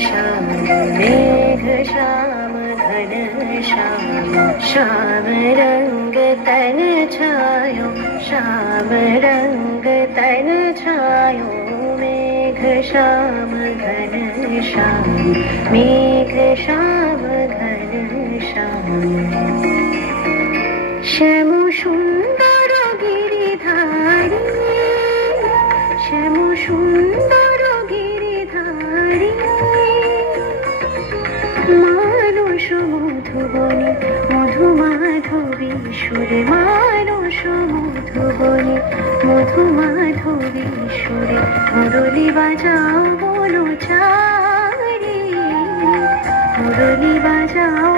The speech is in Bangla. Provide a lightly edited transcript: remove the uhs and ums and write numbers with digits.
श्याम मेघ श्याम घन श्याम श्याम रंग तन छायो श्याम रंग तन छायो मेघ श्याम घन श्याम मेघ श्याम घन श्याम श्याम सुंदर गिरिधारी श्याम सुंदर गिरिधारी मानुष मधुबनी मधु माधवी সুরে মানস মধুবনী মধু মাধবী সুরে মুরলী বাজাও বলো চারি মুরলী বাজাও